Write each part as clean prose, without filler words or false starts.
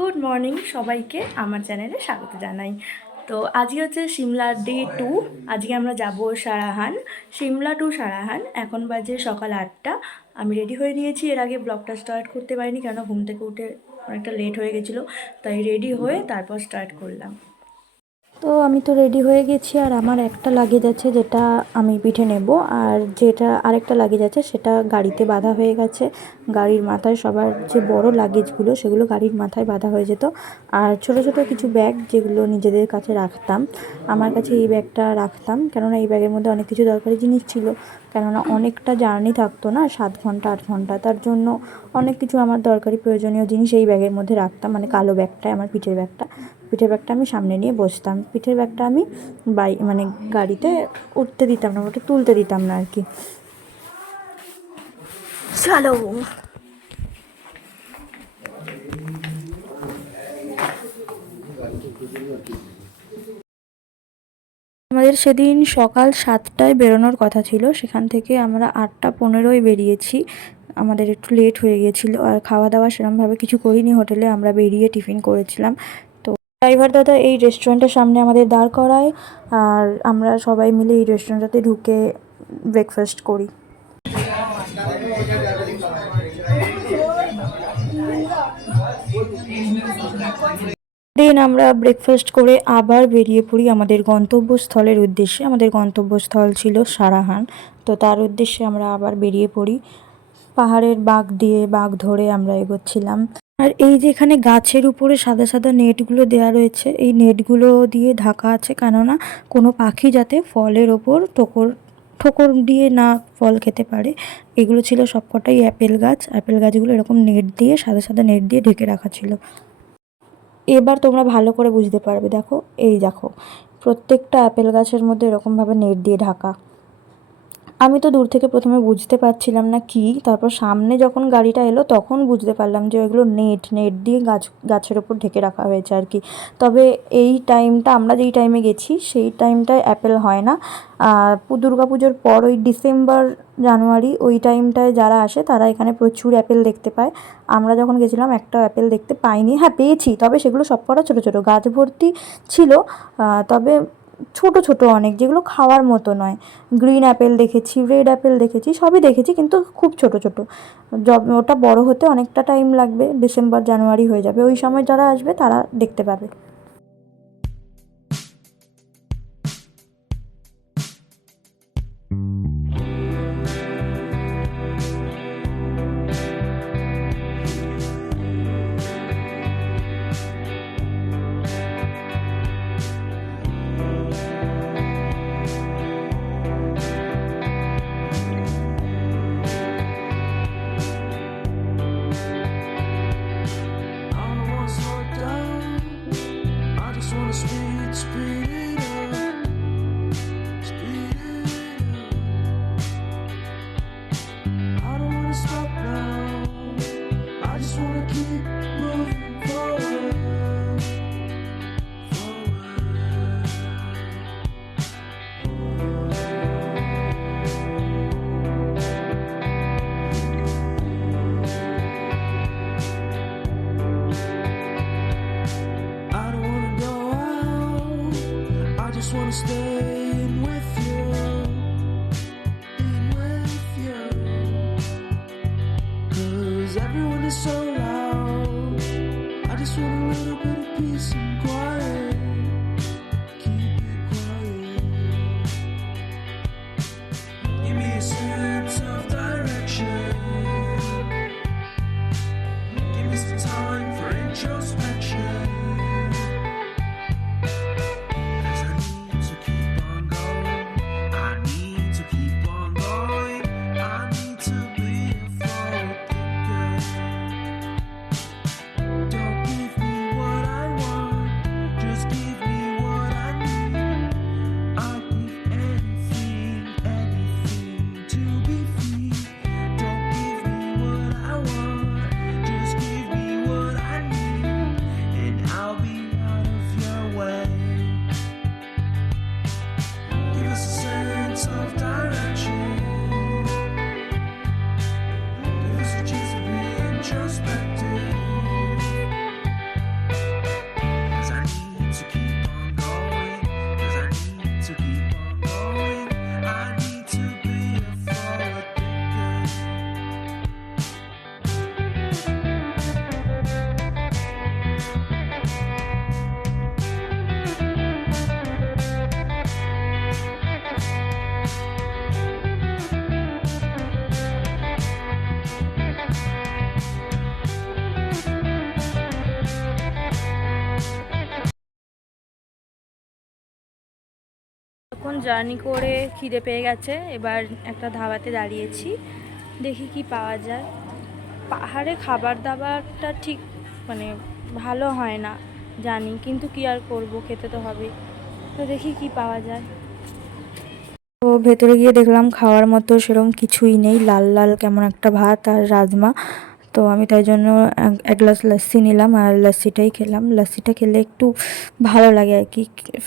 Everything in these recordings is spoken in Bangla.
গুড মর্নিং সবাইকে আমার চ্যানেলে স্বাগত জানাই। তো আজকে হচ্ছে সিমলা ডে 2। আজকে আমরা যাব সারাহান, সিমলা টু সারাহান। এখন বাজে সকাল 8টা। আমি রেডি হয়ে নিয়েছি। এর আগে ব্লগটা স্টার্ট করতে পারিনি কেন ঘুম থেকে উঠে অনেকটা লেট হয়ে গেছিলো, তাই রেডি হয়ে তারপর স্টার্ট করলাম। তো আমি তো রেডি হয়ে গেছি, আর আমার একটা লাগেজ আছে যেটা আমি পিঠে নেব, আর যেটা আরেকটা লাগেজ আছে সেটা গাড়িতে বাঁধা হয়ে গেছে। গাড়ির মাথায় সবার যে বড় লাগেজগুলো সেগুলো গাড়ির মাথায় বাঁধা হয়ে যেত, আর ছোট ছোট কিছু ব্যাগ যেগুলো নিজেদের কাছে রাখতাম। আমার কাছে এই ব্যাগটা রাখতাম, কেননা এই ব্যাগের মধ্যে অনেক কিছু দরকারি জিনিস ছিল। কেননা অনেকটা জার্নি থাকতো না, 7 ঘন্টা 8 ঘন্টা, তার জন্য অনেক কিছু আমার দরকারি প্রয়োজনীয় জিনিস এই ব্যাগের মধ্যে রাখতাম। মানে কালো ব্যাগটায় আমার পিঠের ব্যাগটা আমি সামনে নিয়ে বসতাম। পিঠের ব্যাগটা আমি মানে গাড়িতে উঠতে দিতাম না, ওটা তুলতে দিতাম না আর কি। চলো, আমাদের সেদিন সকাল 7টায় বেরোনোর কথা ছিল, সেখান থেকে আমরা 8টা 15-য় বেরিয়েছি। আমাদের একটু লেট হয়ে গেছিলো, আর খাওয়া দাওয়া সেরকমভাবে কিছু করিনি হোটেলে, আমরা বেরিয়ে টিফিন করেছিলাম। তো ড্রাইভার দাদা এই রেস্টুরেন্টের সামনে আমাদের দাঁড় করায়, আর আমরা সবাই মিলে এই রেস্টুরেন্টটাতে ঢুকে ব্রেকফাস্ট করি। দেন আমরা ব্রেকফাস্ট করে আবার বেরিয়ে পড়ি আমাদের গন্তব্যস্থলের উদ্দেশ্যে। আমাদের গন্তব্যস্থল ছিল সারাহান, তো তার উদ্দেশ্যে আমরা আবার বেরিয়ে পড়ি। পাহাড়ের বাঁক ধরে আমরা এগোচ্ছিলাম। আর এই যে এখানে গাছের উপরে সাদা সাদা নেটগুলো দেওয়া রয়েছে, এই নেটগুলো দিয়ে ঢাকা আছে, কেননা কোনো পাখি যাতে ফলের ওপর ঠোকর দিয়ে না ফল খেতে পারে। এগুলো ছিল সবকটাই অ্যাপেল গাছগুলো এরকম নেট দিয়ে, সাদা সাদা নেট দিয়ে ঢেকে রাখা ছিল। এবার তোমরা ভালো করে বুঝতে পারবে, দেখো প্রত্যেকটা অ্যাপেল গাছের মধ্যে এরকমভাবে নেট দিয়ে ঢাকা। আমি তো দূর থেকে প্রথমে বুঝতে পারছিলাম না কি, তারপর সামনে যখন গাড়িটা এলো তখন বুঝতে পারলাম যে ওইগুলো নেট দিয়ে গাছের ওপর ঢেকে রাখা হয়েছে আর কি। তবে এই টাইমটা, আমরা যেই টাইমে গেছি সেই টাইমটায় অ্যাপেল হয় না। দুর্গা পুজোর পর ওই ডিসেম্বর জানুয়ারি ওই টাইমটায় যারা আসে তারা এখানে প্রচুর অ্যাপেল দেখতে পায়। আমরা যখন গেছিলাম একটা অ্যাপেল দেখতে পাইনি, হ্যাঁ পেয়েছি, তবে সেগুলো সবকটা ছোটো ছোটো, গাছ ভর্তি ছিল, তবে ছোট ছোট অনেক, যেগুলো খাওয়ার মতো নয়। গ্রিন অ্যাপেল দেখেছি, রেড অ্যাপেল দেখেছি, সবই দেখেছি, কিন্তু খুব ছোট ছোট। ওটা বড় হতে অনেকটা টাইম লাগবে, ডিসেম্বর জানুয়ারি হয়ে যাবে, ওই সময় যারা আসবে তারা দেখতে পাবে। অনেকক্ষণ জার্নি করে খিদে পেয়ে গেছে, এবার একটা ধাবাতে দাঁড়িয়েছি, দেখি কি পাওয়া যায়। পাহাড়ে খাবার দাবারটা ঠিক মানে ভালো হয় না জানি, কিন্তু কি আর করব, খেতে তো হবে। তো দেখি কি পাওয়া যায়। তো ভেতরে গিয়ে দেখলাম খাওয়ার মতো সেরকম কিছুই নেই, লাল লাল কেমন একটা ভাত আর রাজমা। তো আমি তাই জন্য এক গ্লাস লস্যি নিলাম আর লস্যিটাই খেলাম। লস্যিটা খেলে একটু ভালো লাগে আর কি,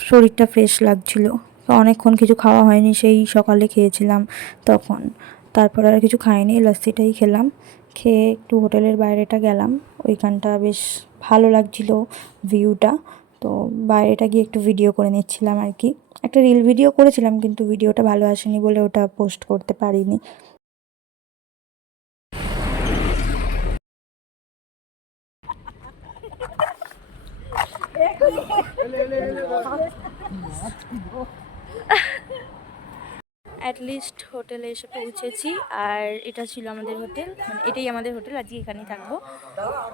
শরীরটা ফ্রেশ লাগছিল। তো অনেকক্ষণ কিছু খাওয়া হয়নি, সেই সকালে খেয়েছিলাম তখন, তারপর আর কিছু খাইনি, লস্যিটাই খেলাম। খেয়ে একটু হোটেলের বাইরেটা গেলাম, ওইখানটা বেশ ভালো লাগছিল ভিউটা। তো বাইরেটা গিয়ে একটু ভিডিও করে নিচ্ছিলাম আর কি, একটা রিল ভিডিও করেছিলাম কিন্তু ভিডিওটা ভালো আসেনি বলে ওটা পোস্ট করতে পারিনি। অ্যাটলিস্ট হোটেলে এসে পৌঁছেছি, আর এটা ছিল আমাদের হোটেল, মানে এটাই আমাদের হোটেল, আজকে এখানেই থাকবো।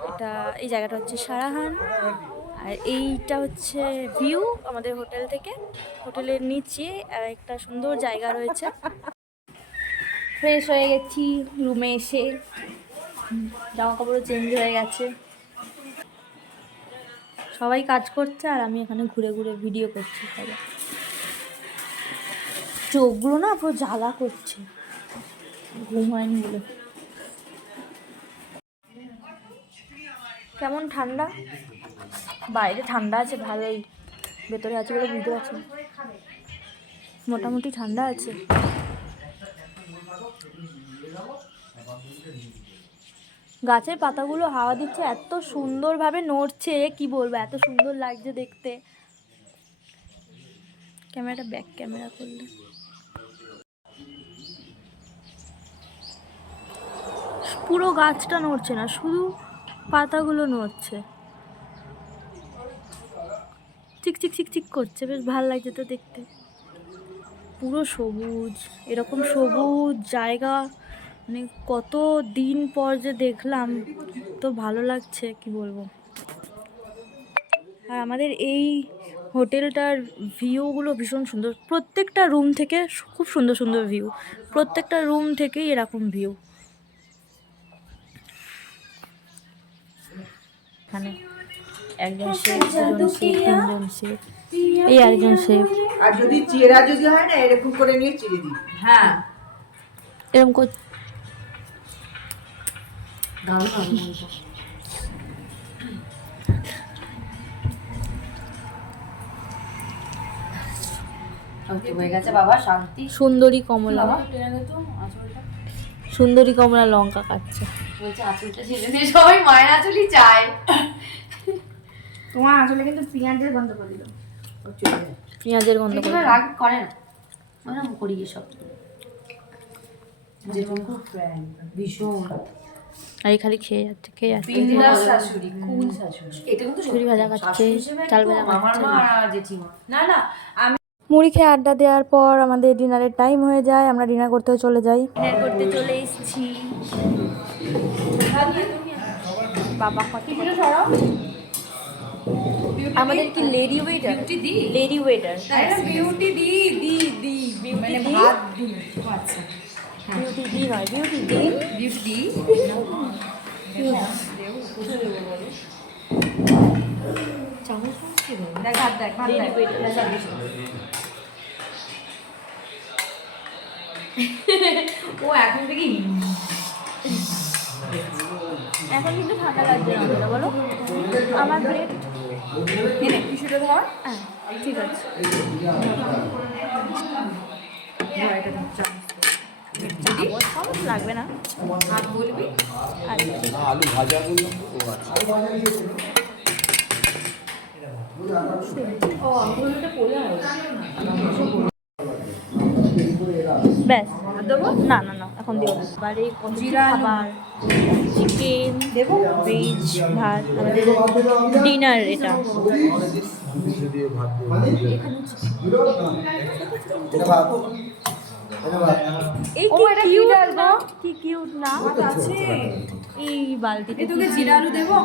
এটা এই জায়গাটা হচ্ছে সারাহান, আর এইটা হচ্ছে ভিউ আমাদের হোটেল থেকে। হোটেলের নিচে একটা সুন্দর জায়গা রয়েছে। ফ্রেশ হয়ে গেছি রুমে এসে, জামা কাপড়ও চেঞ্জ হয়ে গেছে, সবাই কাজ করছে আর আমি এখানে ঘুরে ঘুরে ভিডিও করছি। সবাই চোখগুলো না পুরো জ্বালা করছে, ঘুম হয়নি বলে। কেমন ঠান্ডা, বাইরে ঠান্ডা আছে ভালোই, ভেতরে আছে বলে বুঝতে পারছি না, মোটামুটি ঠান্ডা আছে। গাছের পাতাগুলো হাওয়া দিচ্ছে, এত সুন্দরভাবে নড়ছে, কি বলবো, এত সুন্দর লাগছে দেখতে। ক্যামেরাটা ব্যাক ক্যামেরা করলে পুরো গাছটা নড়ছে না, শুধু পাতাগুলো নড়ছে, চিকচিক চিকচিক করছে, বেশ ভালো লাগছে তো দেখতে। পুরো সবুজ, এরকম সবুজ জায়গা মানে কত দিন পর যে দেখলাম, তো ভালো লাগছে কি বলবো। আর আমাদের এই হোটেলটার ভিউগুলো ভীষণ সুন্দর, প্রত্যেকটা রুম থেকে খুব সুন্দর সুন্দর ভিউ, প্রত্যেকটা রুম থেকেই এরকম ভিউ। এখানে একজন শেফ, দুজন শেফ, তিনজন শেফ, এই একজন শেফ। আর যদি চেরা যদি হয় না এরকম করে নিয়ে চিড়ে দিই। হ্যাঁ এরকম করে হয়ে গেছে বাবা, শান্তি। সুন্দরী কমলা, সুন্দরী কমলা লঙ্কা কাটছে। বলছে আঁচলটা ছেড়ে দিয়ে, সবাই মায়ের আঁচলই চায়। তোমার আসলে কিন্তু পেঁয়াজের গন্ধ করে দিল। পেঁয়াজের গন্ধ করে রাগ করে না, আমরা করি এসব খুব ভীষণ। আর খালি খেয়ে যাচ্ছে খেয়ে যাচ্ছে, শাশুড়ি, কুল শাশুড়ি। এটা কিন্তু ঝুড়ি ভাজা খাচ্ছে, চাল ভাজা আমার খাচ্ছে। মা আর জেঠিমা। না না, আমি মুড়ি খেয়ে আড্ডা দেওয়ার পর আমাদের ডিনারের টাইম হয়ে যায়, আমরা ডিনার করতে চলে যাই। ডিনার করতে চলে এসেছি। বাবা কত আমাদের কি lady waiter, lady waiter, Beauty দি দি দি মানে ভাত দি। আচ্ছা, বিউটি দি নয়, বিউটি দি, বিউটি দি। দেখ ভাত, দেখ ভাত, লেডি ওয়েটার। ও এখন থেকে এখন কিন্তু ঠান্ডা লাগছে না আমাদের, বলো। আমার প্লেট এনে কিছুটা ধর। হ্যাঁ ঠিক আছে। চামচ লাগবে না, হাত বলবি। আচ্ছা আলু ভাজা বললাম তো, ও আচ্ছা। ব্যাস দেবো, না না না এখন দেবো না। এবারে জিরা খাবার, চিকেন দেবো, ভেজ ভাত, আমাদের ডিনার এটা। এই কি কিউট না, কি কিউট না আছে এই বালতিতে। তোকে জিরা আলু দেবো।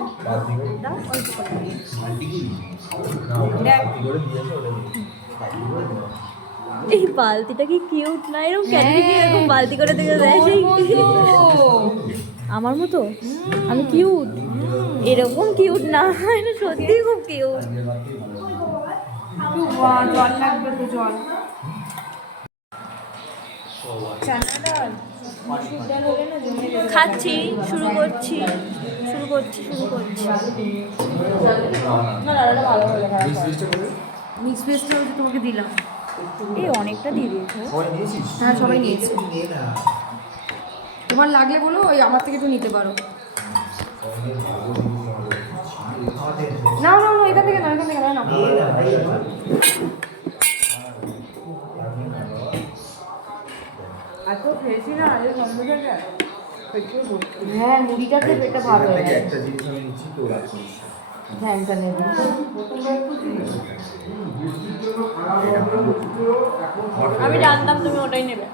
দাও অল্প করে। দেখ এই বালতিটা কি কিউট না? এরকম ক্যাডবেরি কি এরকম বালতি করে থেকে দেয় সেই আমার মতো? আমি কিউট? এরকম কিউট না, এটা সত্যিই খুব কিউট। জল লাগবে তো, জল। চানা ডাল, মসুর ডাল হলে না জমে যাবে। খাচ্ছি, শুরু করছি। না দাদাটা ভালো হলো। মিক্স ভেজটা হচ্ছে তোমাকে দিলাম। এই অনেকটা দিয়ে দিয়েছো। হ্যাঁ সবাই নিয়েছে। তোমার লাগলে বলো, ওই আমার থেকে একটু নিতে পারো। না না না, এখান থেকে না, এখান থেকে না। আজকে খেয়েছি না, আজ বন্ধ থেকে হ্যাঁ মুড়িটাতে পেটটা ভালো হয়। একটা জিনিস আমি নিচ্ছি তো হ্যাঁ এটা নেব। আমি জানতাম তুমি ওটাই নেবে।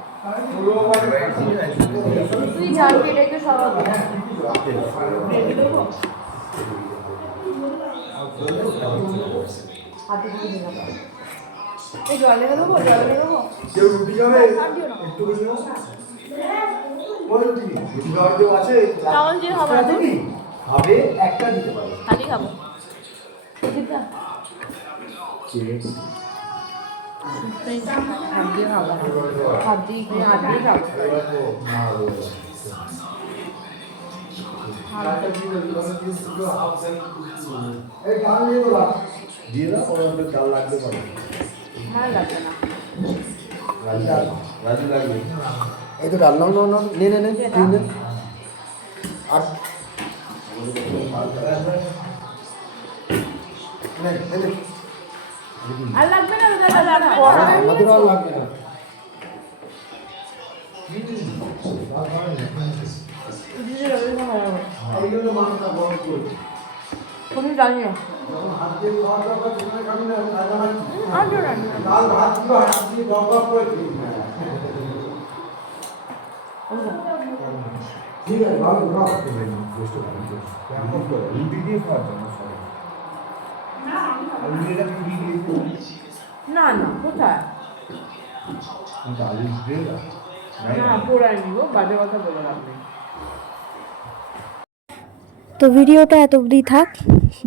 তুই জানবি, এটাই তো স্বাভাবিক। হাতে দিয়ে দিলাম। এই জলে দেবো, জলে দেবো। কেউ রুটি খাবে? একটু রুটি খাও। ওই রুটি খাওয়ার কেউ আছে? চাউল দিয়ে খাবো না তো? খাবে, একটা দিতে পারো। খালি খাবো। হাত দিয়ে খাবো, হাত দিয়ে খাবো। এই ডাল নিয়ে তো রাখ। দিয়ে দাও, ওর ডাল লাগতে পারে। হ্যাঁ লাগবে না। রাজু লাগবে। এই তো ডাল নাও, নে তুই নে। আর আর লাগবে না, আমাদের আর লাগবে না। ওই জন্য মাথাটা গরম করছি। কোনো জানি না। যখন হাত দিয়ে খাওয়ার দরকার সেখানে খাবি না, রান্না বাড়ি। আর জোড়া ডাল ভাত গুলো হাত দিয়ে গপ গপ করে খেয়ে নে। ঠিক আছে, ভালো ভালো চেষ্টা করুন। রুটি দিয়ে খাওয়ার জন্য সবাই। রুটিটা রুটি দিয়ে না না, কোথায়? আলু দিয়ে দাও। না পোড়াই নিব, বাজে কথা বলে লাভ নেই। তো ভিডিওটা এত অবধি থাক,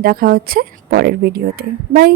দেখা হচ্ছে পরের ভিডিওতে। বাই।